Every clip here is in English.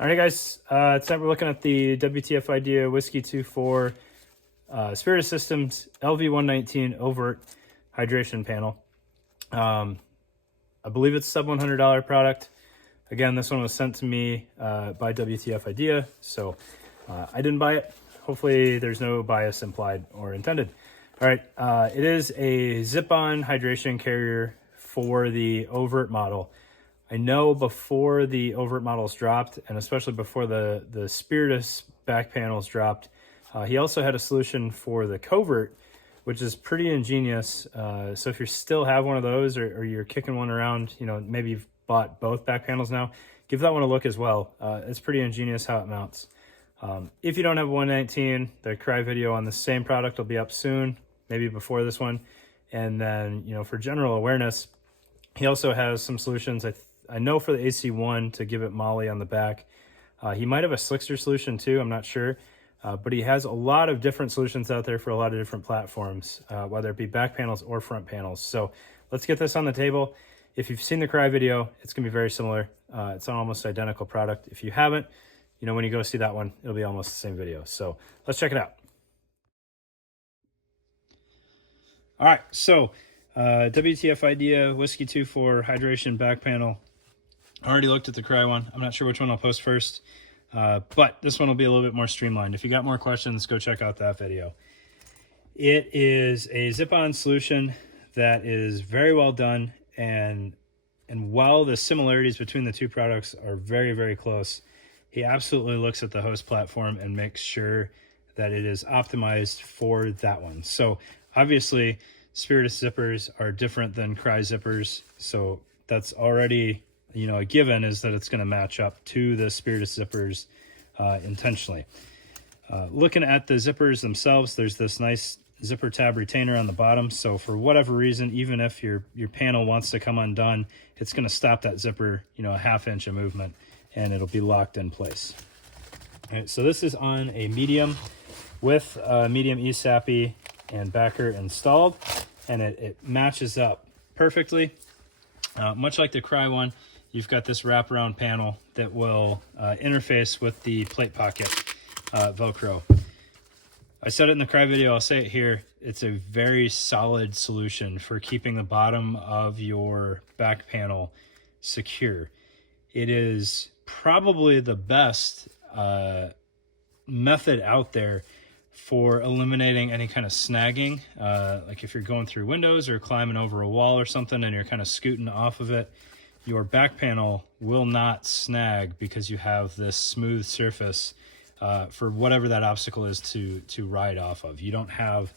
All right, guys. Tonight we're looking at the WTFIdea Whiskey 2.4 Spiritus Systems LV119 Overt Hydration Panel. I believe it's a sub $100 product. Again, this one was sent to me by WTFIdea, so I didn't buy it. Hopefully there's no bias implied or intended. All right, it is a zip-on hydration carrier for the Overt model. I know before the Overt models dropped, and especially before the Spiritus back panels dropped, he also had a solution for the Covert, which is pretty ingenious. So if you still have one of those, or you're kicking one around, you know, maybe you've bought both back panels now, give that one a look as well. It's pretty ingenious how it mounts. If you don't have 119, the Cry video on the same product will be up soon, maybe before this one. And then, you know, for general awareness, he also has some solutions. I know for the AC1 to give it Molly on the back. He might have a Slickster solution too, I'm not sure. But he has a lot of different solutions out there for a lot of different platforms, whether it be back panels or front panels. So let's get this on the table. If you've seen the Cry video, it's gonna be very similar. It's an almost identical product. If you haven't, you know, when you go see that one, it'll be almost the same video. So let's check it out. All right, so WTFIdea Whiskey 2.4 Hydration Back Panel. I already looked at the Cry one. I'm not sure which one I'll post first, but this one will be a little bit more streamlined. If you got more questions, go check out that video. It is a zip-on solution that is very well done, and while the similarities between the two products are very, very close, he absolutely looks at the host platform and makes sure that it is optimized for that one. So obviously, Spiritus zippers are different than Cry zippers, so that's already, you know, a given is that it's going to match up to the Spiritus zippers intentionally. Looking at the zippers themselves, there's this nice zipper tab retainer on the bottom, so for whatever reason, even if your panel wants to come undone, it's going to stop that zipper, you know, a ½ inch of movement, and it'll be locked in place. All right, so this is on a medium with medium ESAPI and backer installed, and it matches up perfectly. Much like the Cry one, you've got this wraparound panel that will interface with the plate pocket Velcro. I said it in the Cry video, I'll say it here. It's a very solid solution for keeping the bottom of your back panel secure. It is probably the best method out there for eliminating any kind of snagging. Like if you're going through windows or climbing over a wall or something and you're kind of scooting off of it, your back panel will not snag because you have this smooth surface for whatever that obstacle is to ride off of. You don't have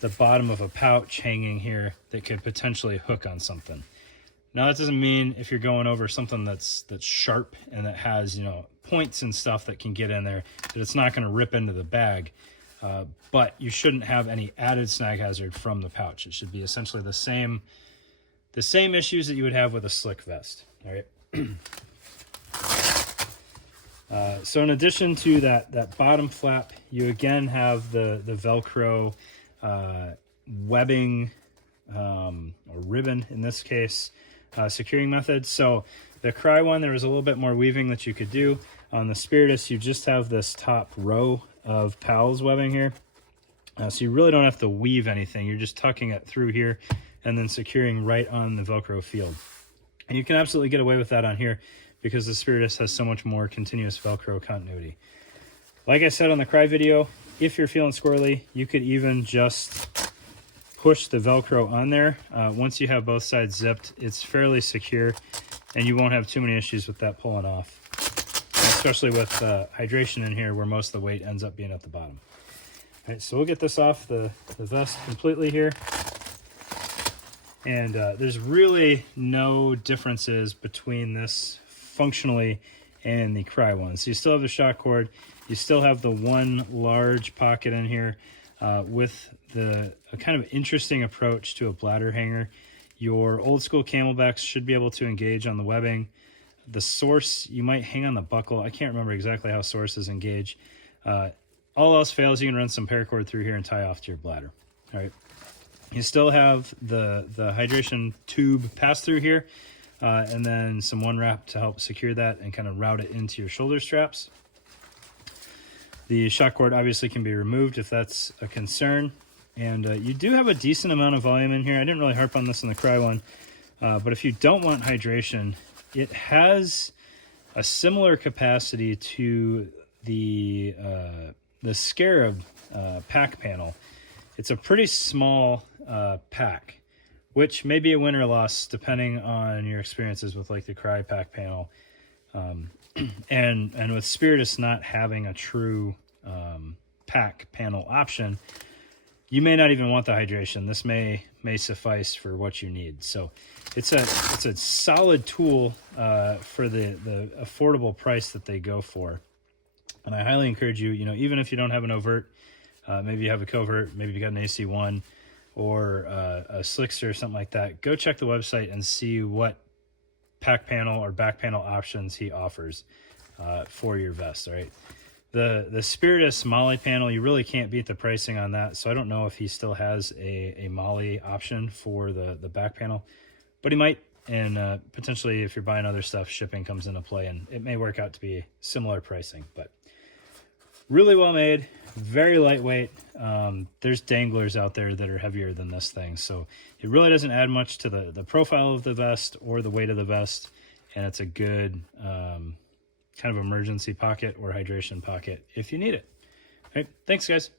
the bottom of a pouch hanging here that could potentially hook on something. Now that doesn't mean if you're going over something that's sharp and that has, you know, points and stuff that can get in there, that it's not going to rip into the bag. But you shouldn't have any added snag hazard from the pouch. It should be essentially the same issues that you would have with a slick vest. All right. So in addition to that bottom flap, you again have the Velcro webbing or ribbon in this case securing method. So the Cry one, there was a little bit more weaving that you could do. On the Spiritus, you just have this top row of pals webbing here. So you really don't have to weave anything. You're just tucking it through here and then securing right on the Velcro field. And you can absolutely get away with that on here because the Spiritus has so much more continuous Velcro continuity. Like I said on the Cry video, if you're feeling squirrely, you could even just push the Velcro on there. Once you have both sides zipped, it's fairly secure and you won't have too many issues with that pulling off, especially with hydration in here where most of the weight ends up being at the bottom. All right, so we'll get this off the vest completely here. And there's really no differences between this functionally and the Cry one. So you still have the shock cord, you still have the one large pocket in here with a kind of interesting approach to a bladder hanger. Your old school Camelbacks should be able to engage on the webbing. The source, you might hang on the buckle. I can't remember exactly how sources engage. All else fails, you can run some paracord through here and tie off to your bladder. All right. You still have the hydration tube pass through here. and then some one wrap to help secure that and kind of route it into your shoulder straps. The shock cord obviously can be removed if that's a concern. And you do have a decent amount of volume in here. I didn't really harp on this in the Cry one, but if you don't want hydration, it has a similar capacity to the Scarab pack panel. It's a pretty small pack, which may be a win or loss depending on your experiences with like the Cry pack panel. And with Spiritus not having a true pack panel option, you may not even want the hydration. This may suffice for what you need. So it's a solid tool for the affordable price that they go for. And I highly encourage you, even if you don't have an Overt, maybe you have a Covert, maybe you got an AC1 or a Slickster or something like that, go check the website and see what pack panel or back panel options he offers for your vest. All right. The Spiritus Molly panel, you really can't beat the pricing on that. So I don't know if he still has a Molly option for the back panel, but he might. And potentially if you're buying other stuff, shipping comes into play and it may work out to be similar pricing, but really well made, very lightweight. There's danglers out there that are heavier than this thing. So it really doesn't add much to the profile of the vest or the weight of the vest. And it's a good kind of emergency pocket or hydration pocket if you need it. All right, thanks guys.